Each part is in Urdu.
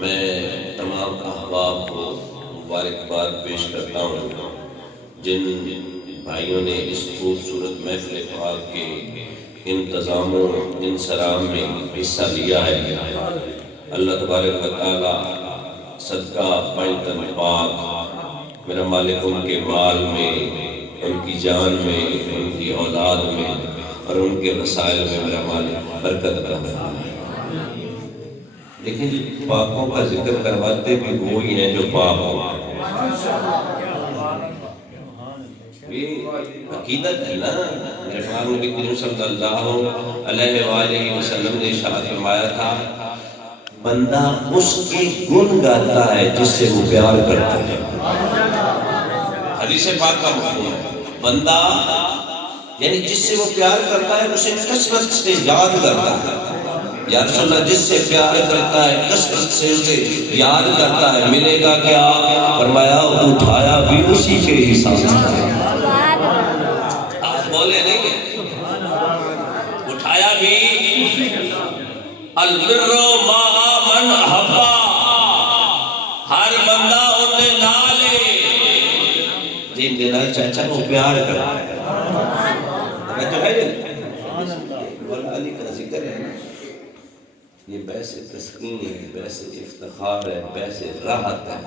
میں تمام احباب کو مبارکباد پیش کرتا ہوں جن بھائیوں نے اس خوبصورت محفل پاک کے انتظام و انصرام میں حصہ لیا ہے۔ اللہ تبارک و تعالی صدقہ پنجتن پاک میرا مالک ان کے مال میں، ان کی جان میں، ان کی اولاد میں اور ان کے وسائل میں میرا مالک برکت عطا فرمائے۔ لیکن پاکوں کا ذکر کرواتے بھی وہی ہیں جو پاک ہوں۔ یہ عقیدت ہے نا۔ میرے پاک نبی کریم صلی اللہ علیہ وآلہ وسلم نے ارشاد فرمایا تھا، بندہ اس کے گن گاتا ہے جس سے وہ پیار کرتا ہے۔ حدیث پاک کا مفہوم ہے، بندہ یعنی جس سے وہ پیار کرتا ہے اسے کثرت سے یاد کرتا ہے۔ یا رسول اللہ، جس سے پیار کرتا ہے کثرت سے اسے یاد کرتا ہے، ملے گا کیا؟ فرمایا اٹھایا بھی اسی کے حساب سے۔ آپ بولے نہیں ہیں، اٹھایا بھی البر ما من احبا، ہر بندہ انہیں نالے جن دینا چاچا وہ پیار کرتا ہے۔ جو ہے مولا علی کا ذکر ہے، یہ بحث تسکین ہے، بحث افتخار ہے، بحث راحت ہے،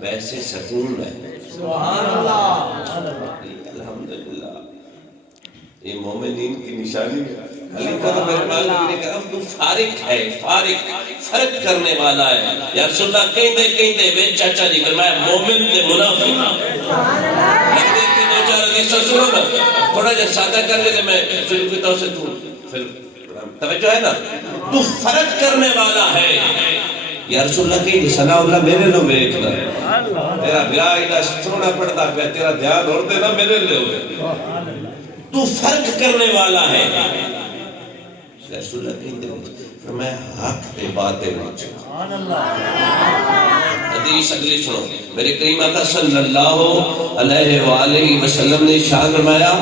بحث سکون ہے۔ سبحان اللہ، الحمدللہ، یہ مومنین کی نشانی ہے۔ علی کا تو میرے مالک نے کہا اب تو فارق ہے، فارق فرق کرنے والا ہے۔ یا رسول اللہ کہیں دے چاچا جی فرمایا مومن تے منافق۔ لگتے تھی دو چار حدیثیں سنو نا، تھوڑا جا سادہ کر لے میں شروع کی طرف سے تو پھر توجہ ہے نا، تو فرق کرنے والا ہے۔ یا رسول اللہ کہیں ثنا اللہ میرے لو بیٹھنا، تیرا بیاہ ایڈا سونا پڑتا پیا، تیرا دھیان اور دینا میرے لے ہوئے، تو فرق کرنے والا ہے۔ رسول اللہ کہیں دے فرمایا حق تے باطل حدیث اگلی سنو، میرے کریم آقا صلی اللہ علیہ وآلہ وسلم نے ارشاد فرمایا،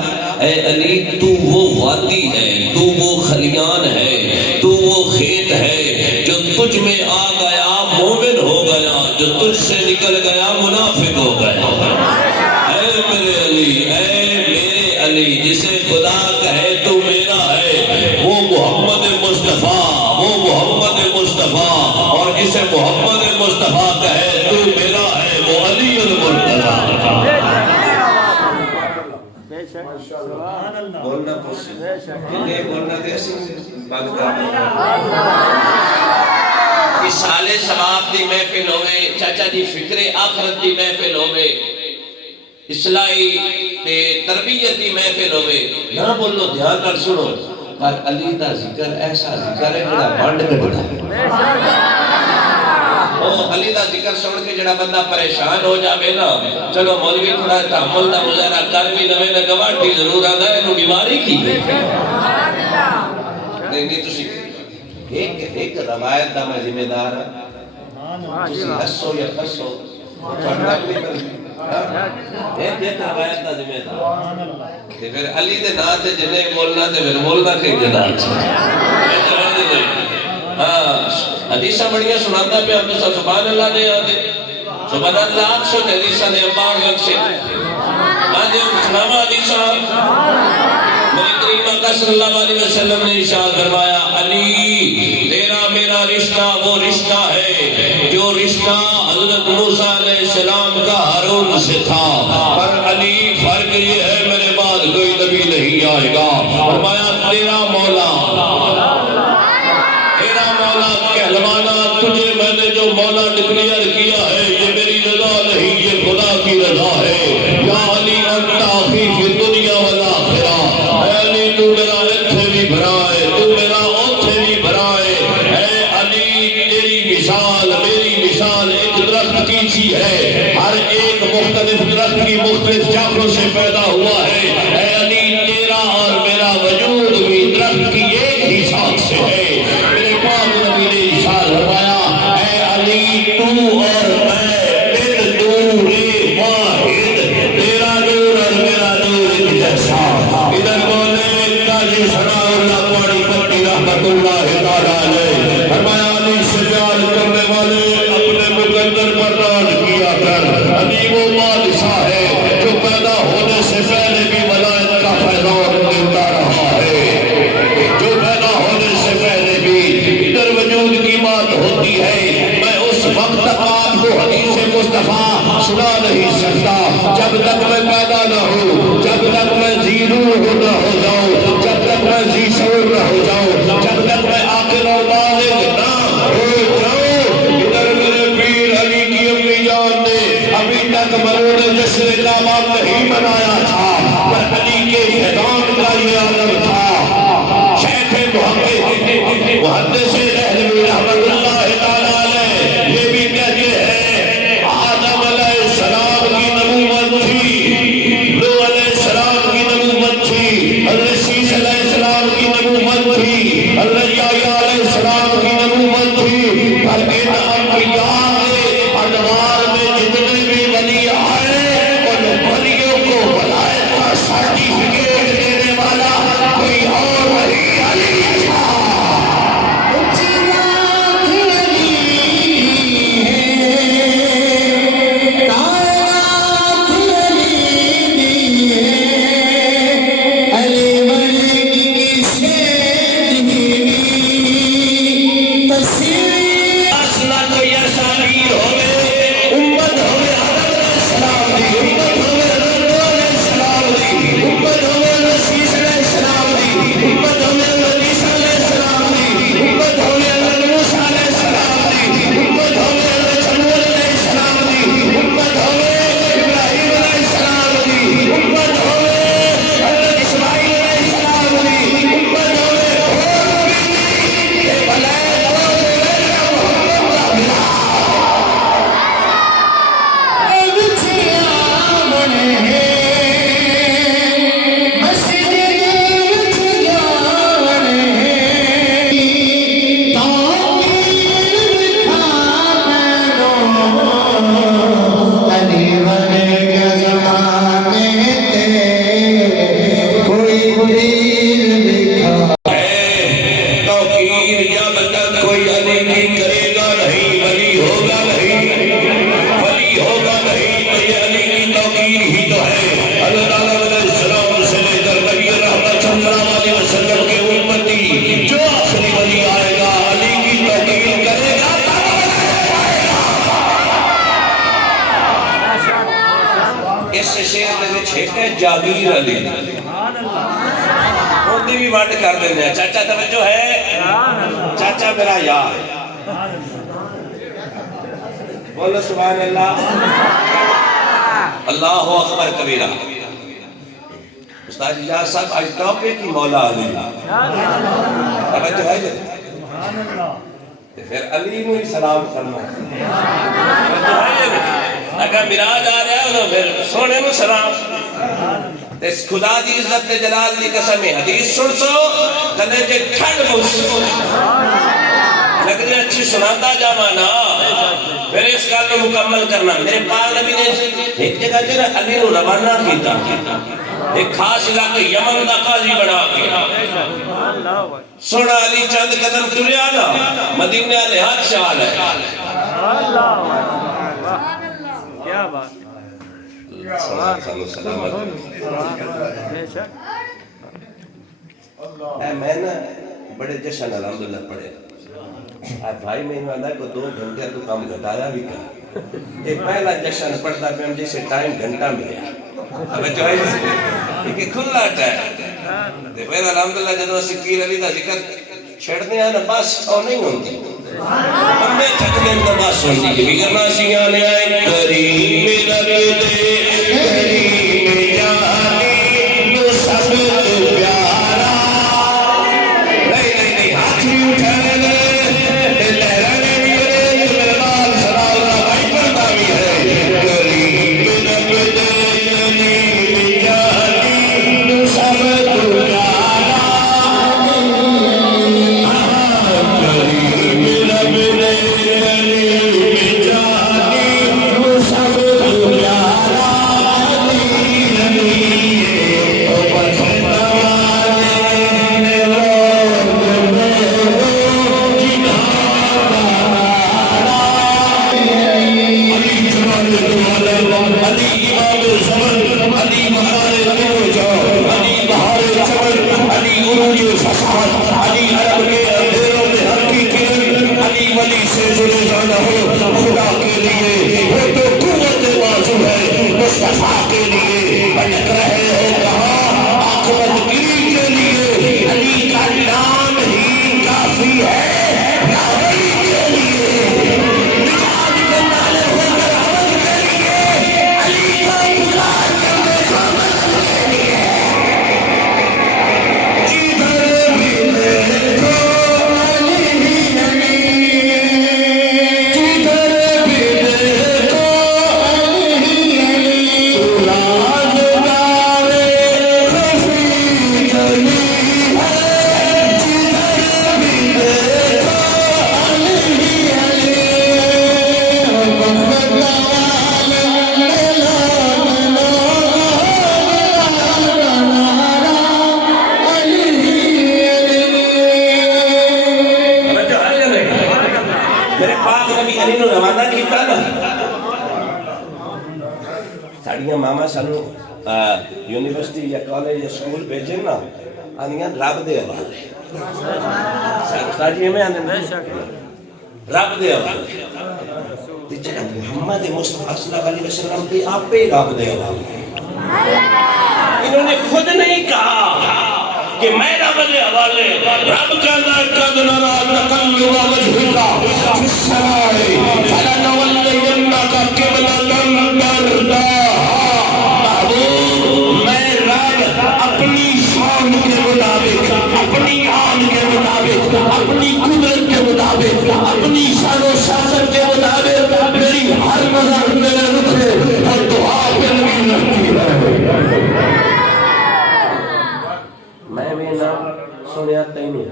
اے علی تو وہ وادی ہے، تو وہ خلیان ہے، تو وہ کھیت ہے جو تجھ میں آ گیا مومن ہو گیا، جو تجھ سے نکل گیا منافق ہو گیا۔ اے میرے علی، اے میرے علی، جسے خدا کہے تو میرا ہے وہ محمد مصطفیٰ، وہ محمد مصطفیٰ، اور جسے محمد مصطفیٰ کہے تو میرا ہے وہ علی المرتضیٰ۔ بولنا پوچھیں جنہیں بولنا دیسی بات کرنا کہ سالے ثواب دی محفل ہوئے، چاچا جی فکر آخرت دی محفل ہوئے، اصلاحی تے تربیتی محفل ہوئے، نہ بولو دھیان کر سنو، پر علی دا ذکر ایسا ذکر ہے جڑا بانڈ کٹتا ہے۔ علی دا ذکر سن کے جڑا بندہ پریشان ہو جاوے نا، چلو مولوی تھوڑا تحمل دا مظاہرہ کر بھی نوے نہ گواٹی ضرور آدھا ہے، انہوں بیماری کی ہے۔ نہیں تسی ایک روایت دا میں ذمہ دار ہے، کسی حسو یا خسو ایک روایت دا ذمہ دار کہ پھر علی دے نا تے جنہیں بولنا تے پھر بولنا کہیں دے نا حدیثہ بڑھیا سناتا پہ ہم نے سبحان اللہ نے آدھے سبحان اللہ آپ سے حدیثہ نے امبار لگ سے آدھے سناما حدیثہ میرے کریم آقا صلی اللہ علیہ وسلم نے ارشاد فرمایا، علی تیرا میرا رشتہ وہ رشتہ ہے جو رشتہ حضرت موسیٰ علیہ السلام کا ہارون سے تھا، پر علی فرق یہ ہے میرے بعد کوئی نبی نہیں آئے گا۔ فرمایا تیرا مولا کہلوانا تجھے میں نے جو مولا ڈکلیئر کیا ہے یہ میری رضا نہیں، یہ خدا کی رضا ہے۔ یا علی انت اخی فی الدنیا والآخرہ، اے علی تو میرا اتھے بھی بھرا ہے، تو میرا اتھے بھی بھرا ہے۔ اے علی تیری مثال میری مثال ایک درخت کی سی ہے، ہر ایک مختلف درخت کی مختلف شاخوں سے پیدا ہوا ہے۔ اے علی تیرا اور میرا وجود بھی درخت کی ایک ہی شاخ سے ہے۔ اور میں بن نور واحد، تیرا نور اور میرا نور توقیر جب تک کوئی علی کی کرے گا نہیں ولی ہوگا نہیں، ولی ہوگا نہیں، تو یہ علی کی توقیر ہی تو ہے۔ حضرت آدم علیہ السلام سے لے کر نبی رحمت صلی اللہ علیہ وسلم کے امتی جو آخری ولی آئے گا علی کی توقیر کرے گا۔ اس شیر میں چھیٹے جاگیر علی ہوتی بھی وانڈ کر دینے۔ چاچا توجہ ہے، چاچا میرا یار، بولو سبحان اللہ، اللہ اکبر کبیرہ۔ استاد اجاز صاحب آج ٹاپے کی مولا علی توجہ ہے جی، پھر علی نو ہی سلام کرنا توجہ ہے جی، اگر میراج آ رہا ہے تو پھر سونے نو سلام۔ خدا دی عزت جلال دی قسم حدیث سن سو کدے جے ٹھنڈ موسم لگنے اچھی سناتا جامانا، پھر اس کال میں مکمل کرنا۔ میرے پاک نبی نے ایک جگہ جو علی نو روانہ کیتا، ایک خاص علاقہ یمن دا قاضی بنا کے سونا علی چند قدم تریا نا مدینہ علیہ ہاتھ شہال ہے۔ کیا بات میں نا بڑے جشن الحمدللہ پڑھے بھائی میں نے آدھا کو 2 گھنٹے تو کام گھٹایا بھی کہا ایک پہلا جشن پڑھتا پہ ہم جیسے ٹائم گھنٹہ ملیا اب جو ہے کہ کھلا ٹائم پھر الحمدللہ جدو سکیر علی دا ذکر چھڑنے آنا بس تو نہیں ہوتی ہم نے تھک دیں تو بس ہوتی کہ بھی کرنا سیانے آئے کریم لگ دے کریم جانی نو سب تو پیارا نہیں نہیں نہیں ہاتھ بھی اٹھانے لے لہرانے بھی لے میرے بال صدا اللہ بھائی پڑھتا بھی ہے کریم لگ دے کریم جانی نو سب تو پیارا کریم لگ دے کریم جانی نو سب تو پیارا ساڑیاں ماما سانو یونیورسٹی یا کالج یا سکول بھیجیں نا آنیاں رب دے حوالے ساڑی میں آنے رب دے حوالے جناب محمد مصطفیٰ صلی اللہ علیہ وسلم بھی آپ پہ رب دے حوالے انہوں نے خود نہیں کہا کہ میں رب دے حوالے رب کا در قد نرا تقلب وجہکا فی السمائی فلنولیمکا قبلتن ترداہا محبوب میں رب اپنی شان کے مطابق اپنی آن کے مطابق اپنی قدرت کے مطابق اپنی شان و شاست کے مطابق میری ہر نظر میرے رکھے اور دعا پہ نبی رکھتی ہے میں بھی نام سنیا تینی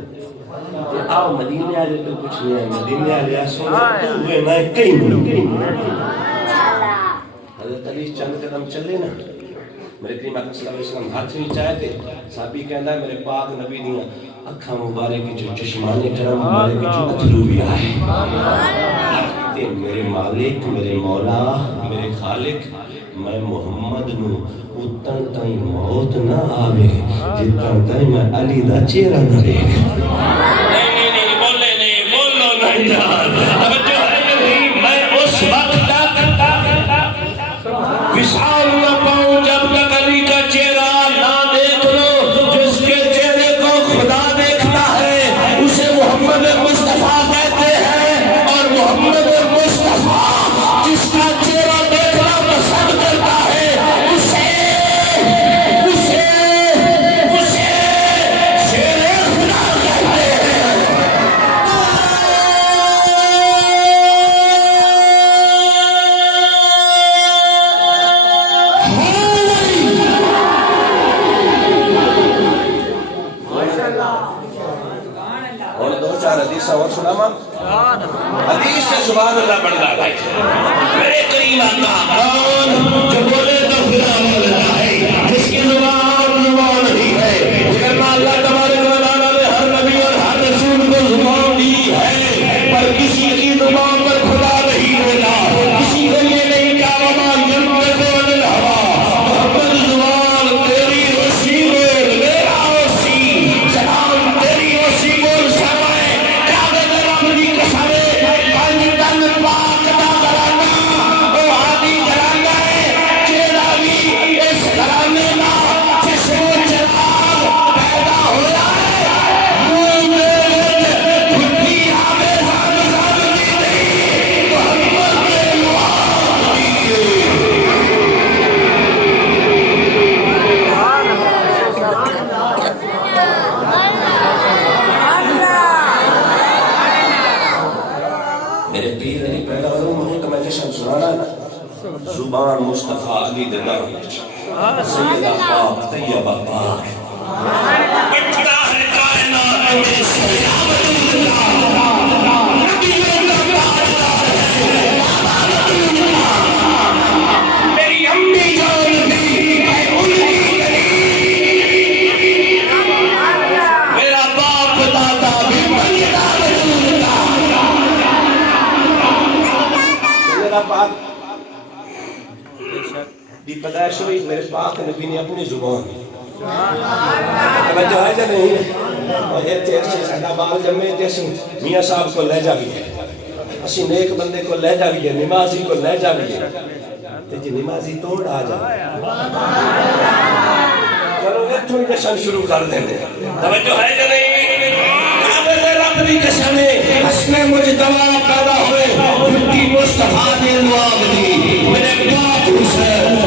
آؤ مدینہ آجے تو کچھ نہیں ہے مدینہ آجے سنیا تو ہوئے نائے کہیں نہیں حضرت علی چند قدم چلے نا میرے کریم اکرم صلی اللہ علیہ وسلم ہاتھ نہیں چاہے تھے صحابی کہندا ہے میرے پاک نبی دیاں اکھاں مبارک جو چشمان کرم مبارک جو اتھرو بھی آئے تے میرے مالک میرے مولا میرے خالق میں محمد نو اتن تائیں موت نہ آوے جتن تائیں میں علی دا چہرہ نہ دیکھ نہیں بولے نہیں بولو نہیں جان توجہ ہے کہ نہیں میں اس وقت تک وصال نہ پاؤں جب تک علی کا چہرہ نہ دیکھ لو جس کے چہرے کو خدا دیکھتا ہے اسے محمد مصطفیٰ کہتے ہیں اور محمد مصطفیٰ جس کا چہرہ دیکھنا پسند کرتا ہے اسے شیر خدا کہتے ہیں اور دو چار حدیث اور سناما حدیث سے سبحان اللہ بڑھتا ہے میرے کریم آقا کون جو بولے تو خدا بولتا ہے جس کی زبان نہیں ہے ورنہ اللہ تبارک و تعالیٰ نے ہر نبی اور ہر رسول کو زبان دی ہے پر کسی کی زبان پر خدا نہیں بولا کسی کو یہ نہیں کہا وما ينطق عن الهوى محمد زبان تیری روشی بول میرا روشی سلام تیری روشی بول سمائے کعبہ رب دی قسم پنج تن پاک دا گھرانہ او ہادی گھرانہ ہے جیڑا بھی اس گھرانے دا چشم و چراغ پیدا ہوا ہے منہ میں بھٹی آوے زان دی نہیں محمد نے لوہا دیئے میرے پیر علی پیدا ہوئے مجھے تو میں جشن سنانا نا زبان مصطفیٰ علی دلہ سیدہ پاک طیبہ پاک بٹھتا ہے کائنات میں سیابت اللہ نبیوں کا تاجدار ہے میری امی جان بھی ہے ان کی گلی میرا باپ دادا بھی بنتا رسول کا میرا پاک دی پیدائش ہوئی میرے پاک نبی نے اپنی زبان توجہ ہے یا نہیں اور یہ تیسے سیدہ بال جمعے تیسے میاں صاحب کو لے جا بھی ہے اسی نیک بندے کو لے جا بھی ہے نمازی کو لے جا بھی ہے تے جی نمازی توڑ آ جا چلو یہ تھوڑی جشن شروع کر دیں توجہ ہے یا نہیں کعبے میں رب دی قسم حسن مجتبی پیدا ہوئے بھٹی مصطفیٰ نے لواب دی میرے پاک حسین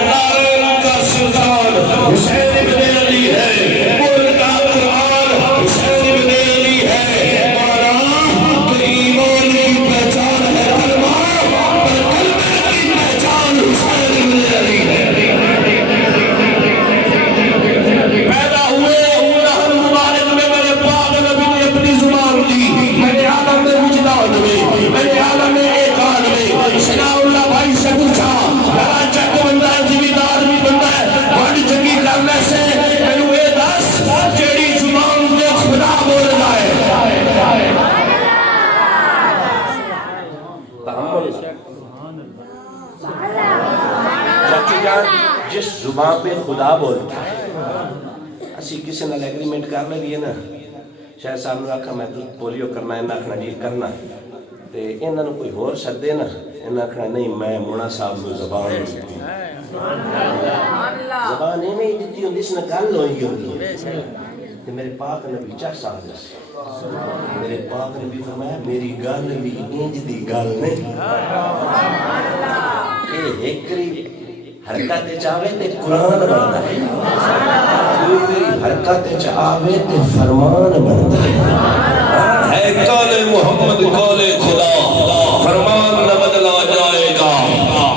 نارائن کا سلطان حسین ابن علی ہے قول کا قرآن حسین ابن علی ہے مولا تو ایمان کی پہچان ہے کلمہ پر کلمہ کی پہچان حسین ابن علی ہے پیدا ہوئے نہر مبارک میں میرے پاک نبی نے اپنی زبان دی میرے عالم میں وجدان میں میرے عالم میں ایقان میں ثناء اللہ بھائی سے پوچھا میرا چک بندہ ہے زمیندار بھی بندہ ہے بڑی چنگی کرنے سے میں اے دس جیڑی زبان دے خدا بول رہا ہے تحمل چاچو جان جس زبان پہ خدا بولتا ہے اسی کسی نال ایگریمنٹ کر لے گی نا شاید صاحب نے آکھا میں پولیو کرنا ہے آکھنا جی کرنا تے انہاں نوں کوئی ہور سدے نا انہاں آکھنا نہیں میں مونا صاحب نوں زبان دیتی زبان نہیں دیتی ہوندی اس نے گل ہوئی ہوندی تے میرے پاک نبی چاہ صاحب میرے پاک نبی فرمایا میری گل بھی انج دی گل نہیں اے ایکری حرکت چاہے تے قرآن بنتا ہے حرکت چاہے تے فرمان بنتا ہے قول محمد قول خدا فرمان نہ بدلا جائے گا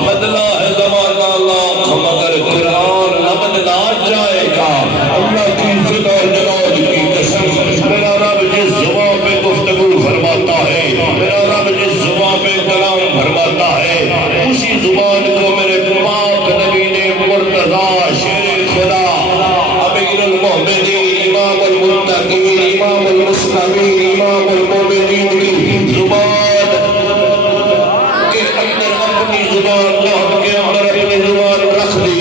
بدلا ہے زمانہ لاکھ مگر قرآن نہ بدلا جائے گا اللہ کی عزت اور جلال کی قسم میرا رب جس زبان پہ گفتگو فرماتا ہے میرا رب جس زبان پہ کلام فرماتا ہے اسی زبان کو میرے پاک الاسلامی امام المومنین کی زبان کے اندر اپنی زبان لحب کے اندر اپنی زبان رکھ دی.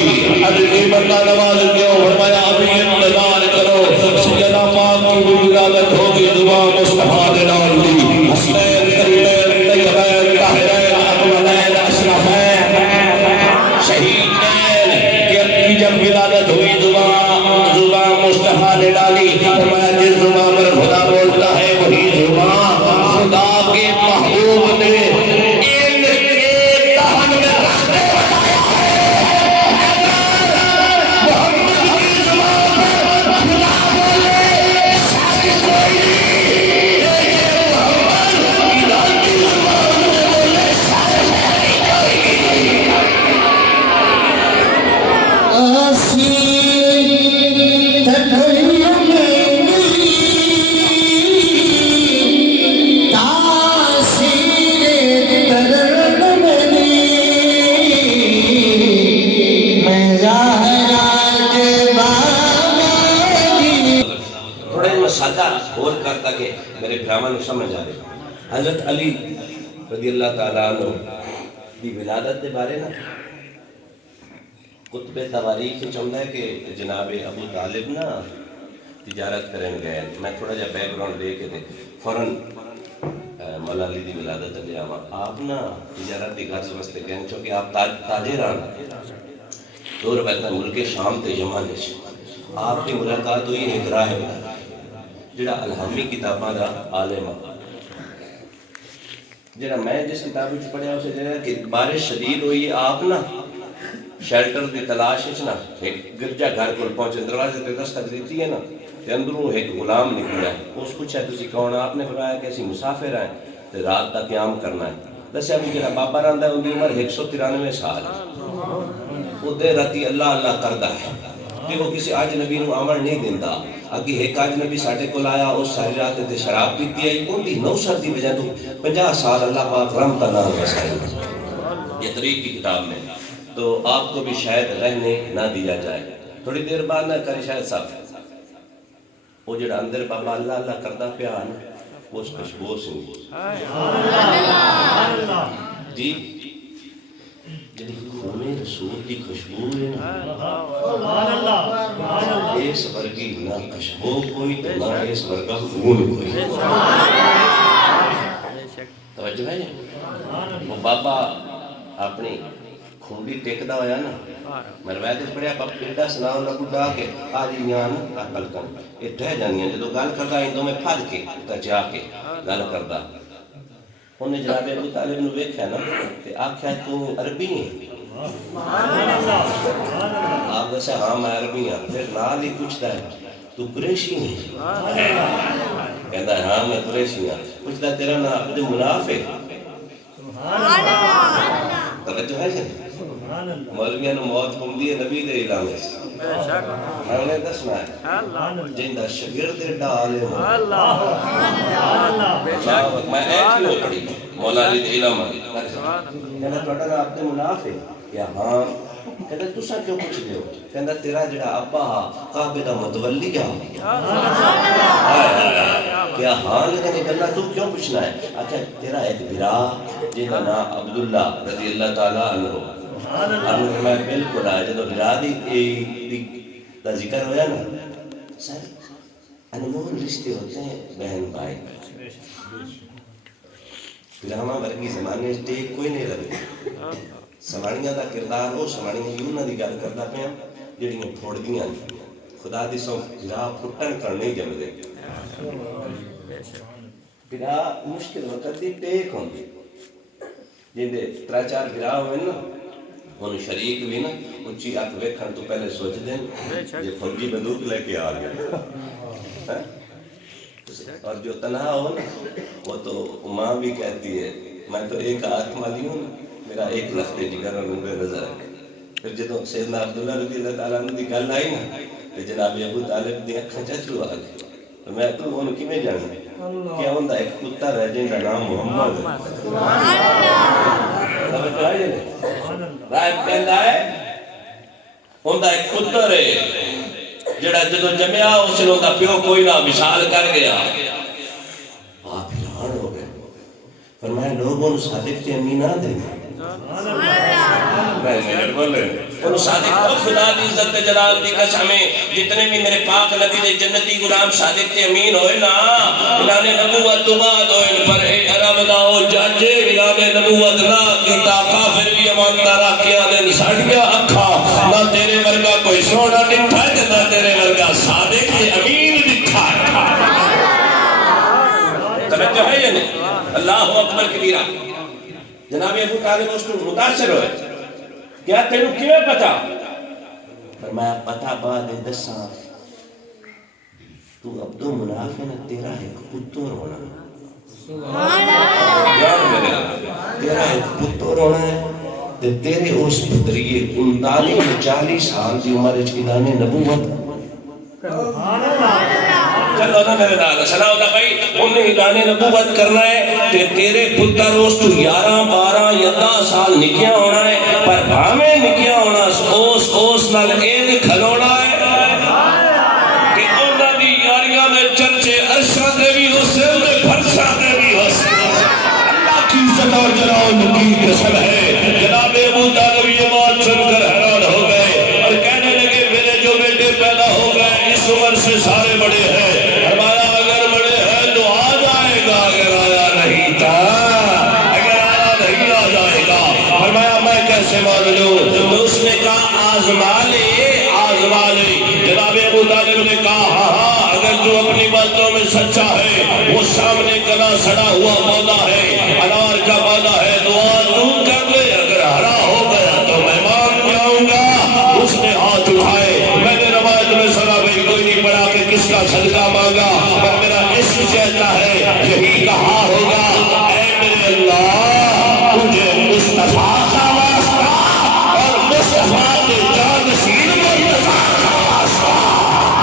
علی بندہ نواز کیوں فرمایا ابھی انتظار کرو سیدنا پاک کی ولادت ہوگی زبان مصطفیٰ نے ڈال دی. حسنین کریمین طیبین طاہرین اکملین اشرفین شہیدین کہ اپنی جب ولادت ہوئی زبان مصطفیٰ نے ڈالی. فرمایا جس زبان پر خدا بولتا ہے وہی زبان خدا کے محبوب نے ان کے دہن میں رکھتے بتایا ہے. محمد کی زبان پر خدا بولے شک کوئی نہیں, لیکن محمد کی زبان پر بولے شک کوئی نہیں. اور کرتا کہ میرے بھراواں نوں سمجھ آئے. حضرت علی رضی اللہ تعالیٰ عنہ دی ولادت دے بارے نا کتب تواریخ چاہتا ہے کہ جناب ابو طالب نا تجارت کریں گئے. میں تھوڑا جا بیک گراؤنڈ دے کے دے فوراً مولا علی دی ولادت دے آواں. آپ نا تجارت دی غرض واسطے گئے چونکہ آپ تاجر ہیں. دور وقت ملک شام تے یمن وچ آپ کی ملاقات ہوئی ایک راہب جڑا الہامی کتاباں دا عالم ہے. جڑا میں جس کتاب وچ پڑھیا اسے جڑا کہ بارش شدید ہوئی آپ نا شیلٹر دی تلاش وچ نا ایک گرجا گھر کول پہنچے. دروازے تے دستک دیتی ہے نا تے اندروں ایک غلام نکلا. اس پوچھا تسی کون؟ آپ نے فرمایا کہ اسی مسافر ہیں تے رات دا قیام کرنا ہے. دسیا بھی جڑا بابا رہندا ہے اندی عمر 193 سال ہے. وہ دیر راتی اللہ اللہ کردا ہے کہ وہ کسی اجنبی نوں آمن نہیں دیندا. اگے ایک اجنبی ساڈے کول آیا اس ساری رات تے شراب پیتی آئی. ان دی نوشت دی وجہ تو 50 سال اللہ پاک رحمت نال بسائے. یہ طریق کی کتاب میں تو آپ کو بھی شاید رہنے نہ دیا جائے. تھوڑی دیر بعد نہ کرے شاید صاحب وہ جڑا اندر بابا اللہ اللہ کردا پیا نا اس خوشبو سی جی جڑی خون رسول کی خوشبو ہے نا اس ورگی نہ خوشبو کوئی تو نہ اس ورگا خون کوئی. توجہ ہے. وہ بابا اپنی کھونڈی ٹیکدا ہویا نا میں روایت پڑھیا پاپ پیڈا سناؤ نہ بڈا کے آجی نیان عقل کن یہ ٹہ جانیاں جدو گل کردا اندوں میں پھد کے تا جا کے گل کردا. انہیں جناب ابو طالب نو ویکھیا نا تے آکھیا تو عربی ہے؟ آپ دسے ہاں میں عربی ہاں. پھر نال ہی پوچھتا ہے تو قریشی ہے؟ کہتا ہے ہاں میں قریشی ہاں. پوچھتا ہے تیرا نام عبد مناف ہے؟ توجہ ہے جی. مولویاں نو موت ہوندی ہے نبی دے علامے سے. میں انہیں دسنا ہے جندا شاگرد ایڈا عالم میں ایک ہی پڑھی مولا علی دے علامہ کہنا تہاڈا نام عبد مناف ہے یا ہاں. کہتا تساں کیوں پوچھدے ہو؟ کہندا تیرا جڑا ابا کعبے دا متولی آ کیا ہاں لیکن یہ گلا تو کیوں پوچھنا ہے؟ آخیا تیرا ایک بھرا جندا نام عبداللہ رضی اللہ تعالیٰ عنہ. میں بالکل آیا جدو بھرا دی دا ذکر ہویا نا سر انمول رشتے ہوتے ہیں بہن بھائی. بھراواں ورگی زمانے ٹیک کوئی نہیں لگتی. سماڑیاں دا کردار ہو سماڑیاں یوناں دی گل کردا پیا جڑیاں پھوڑدیاں خدا دی سو بھرا پھٹن کرنے جمدے. بھرا مشکل وقت دی ٹیک ہوندی جیندے 3-4 بھرا ہوئے نا ان شریک بھی نا اچھی آنکھ ویکھن تو پہلے سوچ دیں یہ فوجی بندوق لے کے آ گیا. اور جو تنہا ہو نا وہ تو ماں بھی کہتی ہے میں تو ایک آنکھ والی ہوں میرا ایک لخت جگر نور نظر ہے. پھر جدو سیدنا عبداللہ رضی اللہ تعالیٰ عنہ دی گل آئی نا کہ جناب ابو طالب دی اکھاں چچلو آ گئی. تو میں تو انہوں کیویں جانا کیا ہوندا ایک کتا رہ جن کا نام محمد ہے. توجہ ہے رائب کہندا ہے ہوندا ایک پتر ہے جڑا جدو جمیا اس نوں دا پیو کوئی نہ وشال کر گیا فرمایا لوگوں صادق تے امین آ دیں ان صادق کو خدا دی عزت جلال دی قسمیں جتنے بھی میرے پاک نبی دے جنتی غلام صادق تے امین ہوئے نا اعلان نبوت تو بعد ہوئے پر اے عرب دا ہو جاجے اعلان نبوت نہ کیتا کافر بھی اماندارا کیا دن ساڑھیا اکھا نہ تیرے ورگا کوئی سونا دکھا ہے نہ تیرے ورگا صادق تے امین دکھا ہے توجہ ہے یا نہیں اللہ اکبر کبیرہ جناب ابو طالب اس کو متاثر ہوئے کیا تیرو کیوں پتا فرمایا پتا بعد دساں تو عبدو مناف ہے نا تیرا ایک پتر ہونا تیرا ایک پتر ہونا ہے تیرے اس پتریے 39-40 سال دی عمر اعلان نبوت چلو نا میرے نال سنا ہوتا بھائی انہیں اعلان نبوت کرنا ہے کہ تیرے پتر اس تو 11-12 یا 10 سال نکیا ہونا ہے پر بھامیں نکیا ہونا اس نال ایک کھلونا ہے کہ انہاں دی یاریاں میں چرچے عرشاں دے بھی ہو سے دے فرشاں دے بھی ہو سے اللہ کی عزت اور جلال نبی قسم ہے جناب ابو طالب یہ بات سن کر حیران ہو گئے اور کہنے لگے میرے جو بیٹے پیدا ہو گئے اس عمر سے سارے بڑے ہیں تو اس نے کہا آزما لے جناب ابو طالب نے کہا ہاں اگر تو اپنی باتوں میں سچا ہے وہ سامنے کنا سڑا ہوا پودا ہے انار کا پودا ہے دعا تو کر لے اگر ہرا ہو گیا تو میں مان جاؤں گا اس نے ہاتھ اٹھائے میں نے روایت میں سنا بھائی کوئی نہیں پڑا کہ کس کا صدقہ مانگا پر میرا عشق کہتا ہے یہی کہا ہوگا اے میرے اللہ تجھے مصطفیٰ کا واسطہ اور مصطفیٰ کے جانشین مرتضیٰ کا واسطہ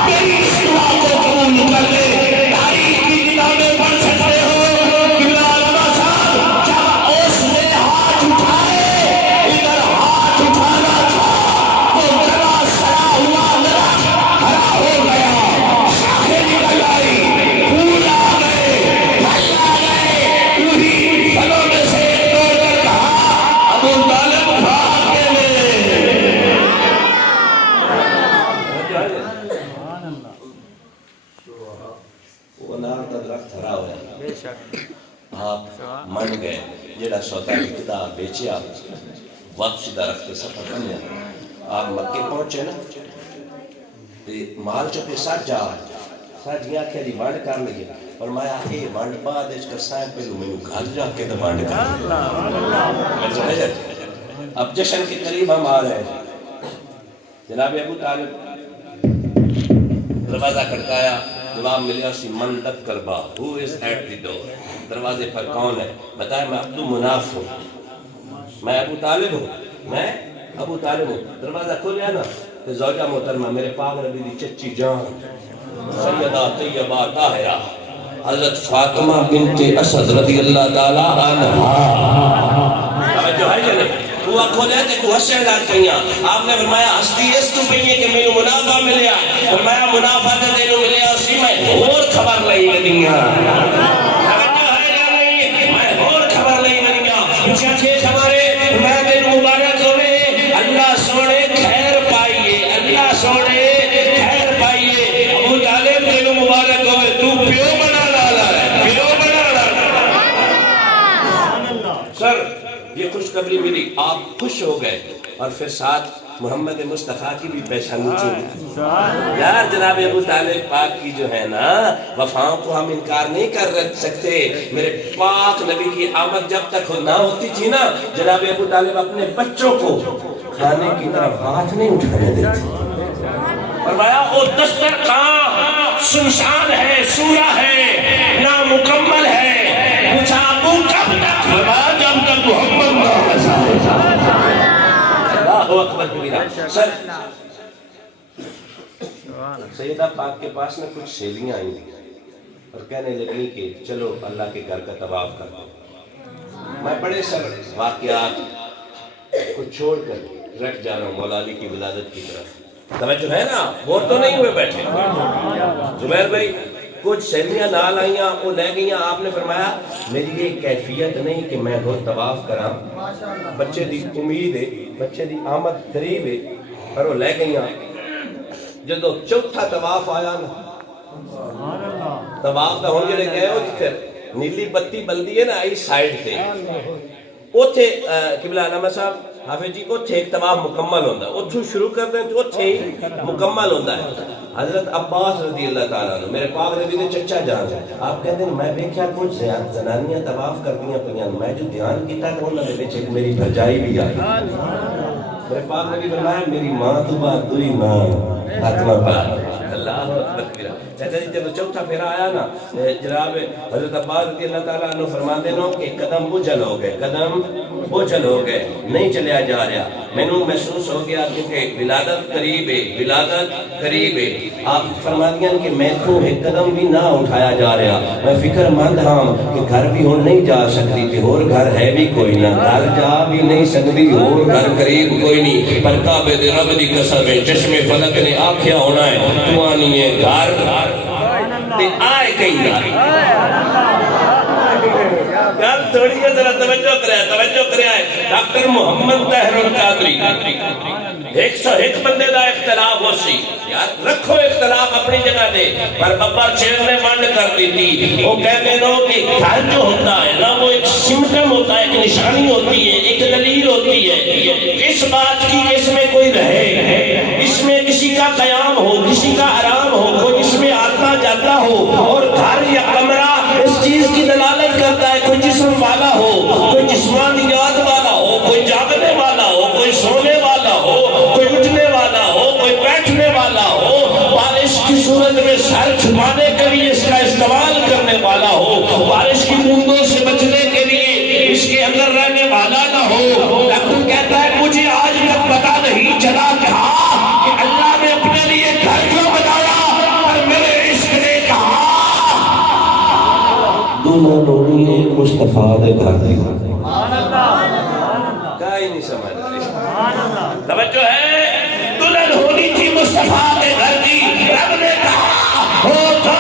میری اس دعا کو قبول کر لے تاریخ کی کتابیں پڑھ سکتے ہو قبلہ علماء صاحب جب اس نے ہاتھ اٹھائے ادھر ہاتھ اٹھانا تھا وہ گلا سڑا ہوا ہرا ہو گیا شاخیں نکل آئی پھول آ گئے پھل آ گئے وہی پھلوں میں سے ایک توڑ کر کہا ابو طالب بھاگ کے لے وہ انار کا درخت ہرا ہوا ہے بے شک آپ من گئے جڑا سودا ابتدا بیچیا واپسی دا رکھ کے سفر کرنے آپ مکے پہنچے نا مال چکے ساتھ جا ساتھ یہ کہہ دی وانڈ کر لگے فرمایا اے وانڈ بعد اس کر سائیں پہلو میں گھر جا کے دا وانڈ کر لگے اب جشن کے قریب ہم آ رہے ہیں جناب ابو طالب دروازہ کھٹکایا جواب ملیا اسی من لگ کر با who is at the door دروازے پر کون ہے بتائے میں عبد مناف ہوں میں ابو طالب ہوں میں ابو طالب ہوں دروازہ کھولیا نا تو زوجہ محترمہ میرے پاک نبی دی چچی جان سیدہ طیبہ طاہرہ حضرت فاطمہ بنت اسد رضی اللہ تعالی عنہا توجہ ہے کہ نہیں وہ کھولے تے تو ہسے لگ پئیاں آپ نے فرمایا ہستی اس تو پئی ہے کہ مینوں منافع ملیا فرمایا منافع تے تینوں ملیا سی میں اور خبر لئی گدیاں توجہ ہے یا نہیں میں اور خبر لئی گدیاں پوچھا چھ خبریں میں تینوں مبارک ہوے اللہ سونے خیر پائیے اللہ سونے خیر پائیے ابو طالب تینوں مبارک ہوے تو پیو بنا لالا ہے پیو بنا لالا سر یہ خوشخبری ملی آپ خوش ہو گئے اور پھر ساتھ محمد مصطفیٰ کی بھی پیشانی چلی یار جناب ابو طالب پاک کی جو ہے نا وفاؤں کو ہم انکار نہیں کر سکتے میرے پاک نبی کی آمد جب تک نہ ہوتی تھی نا جناب ابو طالب اپنے بچوں کو کھانے کی طرف ہاتھ نہیں اٹھانے دیتے فرمایا وہ دسترخوان سنسان ہے سورہ ہے نامکمل ہے پوچھا ابو کب تک فرمایا جب تک محمد اللہ اکبر کبیرہ سر سیدہ پاک کے پاس میں کچھ سہیلیاں آئیں اور کہنے لگی کہ چلو اللہ کے گھر کا طواف کرو میں بڑے سر واقعات کو چھوڑ کر رکھ جا رہا ہوں مولا علی کی ولادت کی طرف توجہ ہے نا بور تو نہیں ہوئے بیٹھے زبیر بھائی کچھ سہیلیاں نال آئیاں وہ لے گئیاں آپ نے فرمایا میری یہ کیفیت نہیں کہ میں روز طواف کراں بچے دی امید ہے بچے دی آمد قریب ہے پر وہ لے گئیاں جدو چوتھا طواف آیا نا طواف دا ہون جڑے گئے ہو جتھے نیلی بتی بلدی ہے نا اس سائیڈ تے اوتھے قبلہ علامہ صاحب حافظ جی اوتھے ایک طواف مکمل ہوندا ہے اوتھوں شروع کرتے ہیں تو اوتھے ہی مکمل ہوندا ہے حضرت عباس رضی اللہ تعالیٰ عنہ میرے پاک نبی دے چچا جان آپ کہتے ہیں میں دیکھیا کچھ زنانیاں طواف کردیاں پیاں میں جو دھیان کیتا تو انہاں دے وچ ایک میری بھرجائی بھی آئی میرے پاک نبی فرمایا میری ماں تو بعد دوئی ماں فاطمہ پاک اللہ اکبر چاچا جی جب چوتھا پھیرا آیا نا جناب حضرت عباس رضی اللہ تعالیٰ عنہ فرماتے ہیں کہ قدم بوجھل ہو گئے قدم بوجھل ہو گئے نہیں چلیا جا رہا میں نے محسوس ہو گیا کیونکہ ولادت قریب ہے ولادت قریب ہے آپ فرماتے ہیں کہ میں تو ایک قدم بھی نہ اٹھایا جا رہا میں فکر مند ہاں کہ گھر بھی ہوں نہیں جا سکتی تھی اور گھر ہے بھی کوئی نہ گھر جا بھی نہیں سکتی اور گھر قریب کوئی نہیں پر کعبے دے رب دی قسم ہے چشم فلک نے آکھیا ہونا ہے تو آنی ہے گھر تے آئے کہیں گل تھوڑی ہے ذرا توجہ کرے ڈاکٹر محمد طاہر القادری 101 بندے دا اختلاف ہو سی یار رکھو اختلاف اپنی جگہ دے پر بابا شیر نے ونڈ کر دی تھی وہ کہتے ہیں کہ گھر جو ہوتا ہے نا وہ ایک سمٹم ہوتا ہے ایک نشانی ہوتی ہے ایک دلیل ہوتی ہے اس بات کی کہ اس میں کوئی رہے اس میں کسی کا قیام ہو کسی کا آرام ہو کوئی اس میں آتا جاتا ہو اور گھر یا کمرہ اس چیز کی دلالت کرتا ہے کوئی جسم والا ہو کوئی جسمانیات والا ہو کوئی جاگنے والا ہو کوئی سونے والا ہو کوئی اٹھنے والا ہو کوئی بیٹھنے والا ہو بارش کی صورت میں سر چھپانے کے لیے اس کا استعمال کرنے والا ہو بارش کی بوندوں سے بچنے کے لیے اس کے اندر رہنے والا نہ ہو ڈاکٹر کہتا ہے مجھے آج تک پتا نہیں چلا تھا کہ اللہ نے اپنے لیے گھر کیوں بنایا اور میرے عشق نے کہا دونوں لوگوں نے مصطفیٰ دے گھر دے کہیں نہیں سمجھ رہی توجہ ہے دلہن ہونی تھی مصطفیٰ کے گھر کی رب نے کہا ہوگا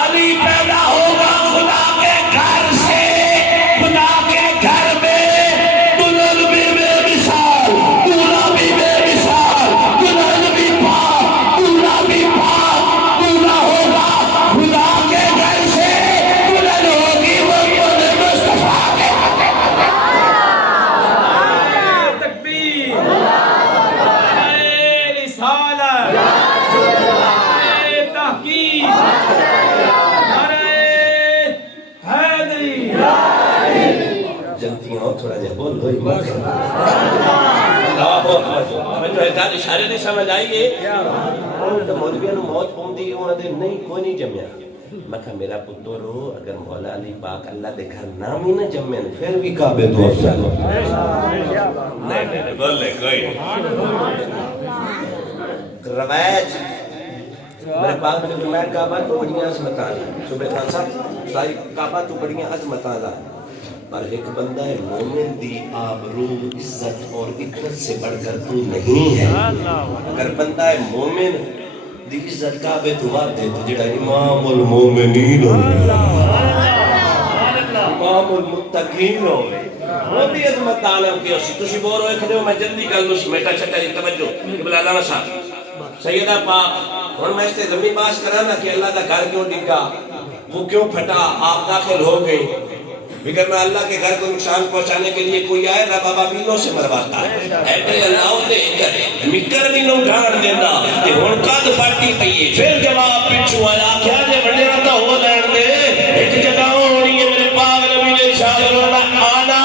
علی پیدا ہوگا خدا کے گھر سے خدا کے گھر میں دلہن بھی بے مثال دولہا بھی بے مثال دلہن بھی پاک دولہا بھی پاک دولہا ہوگا خدا کے گھر سے دلہن ہوگی محمد مصطفیٰ کے تھوڑا جا بول ہوئی اشارے نہیں سمجھ آئیے تو مولویاں نو موت پوندی انہاں دے نہیں کوئی نہیں جمیا میں کہا میرا پترو اگر مولا علی پاک اللہ دے گھر نام ہی نہ جمے پھر بھی کعبے تو افضل ہو نہیں بول لے کوئی روایت میرے پاک نے فرمایا کعبہ تو بڑیاں عظمتاں صبح خان صاحب ساری کعبہ تو بڑیاں عظمتاں دا پر ایک بندہ ہے مومن دی آبرو عزت اور عزت سے بڑھ کر تو نہیں ہے اگر بندہ ہے مومن دی عزت کعبے تو آتے تو جڑا امام المومنین ہو امام المتقین ہو وہ بھی عظمت عالم کی اسی تسی بور ہوئے کھڑے ہو میں جلدی کر لوں سمیٹا چھٹا یہ توجہ قبلہ علامہ صاحب سیدہ پاک اور میں اس سے زمین باس کرانا کہ اللہ کا گھر کیوں ڈگا وہ کیوں پھٹا آپ داخل ہو گئے بگر میں اللہ کے گھر کو نقصان پہنچانے کے لیے کوئی آئے رب بابا بیلوں سے مرواتا ہے ایڈے اللہ دے کرے مکر بھی نو ڈھان دینا کہ ہون قد پاٹی پئیے پھر جواب پچھو آیا کیا جے بڑے آتا ہو لین دے ایک جگہ ہونی ہے میرے پاک نبی نے ارشاد فرمایا آنا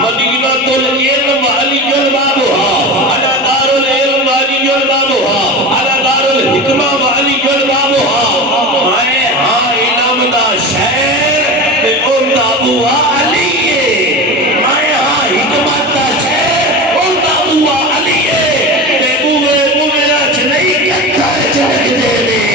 مدینہ العلم علی البابها انا دار العلم علی البابها انا دار الحکمہ علی البابها میں ہاں علم دا شہر تے ان دا بوا علی ہے میں ہاں حکمت دا شہر ان دا بوا علی ہے تے بوے بوے راچ نہیں کتا چلک دے دے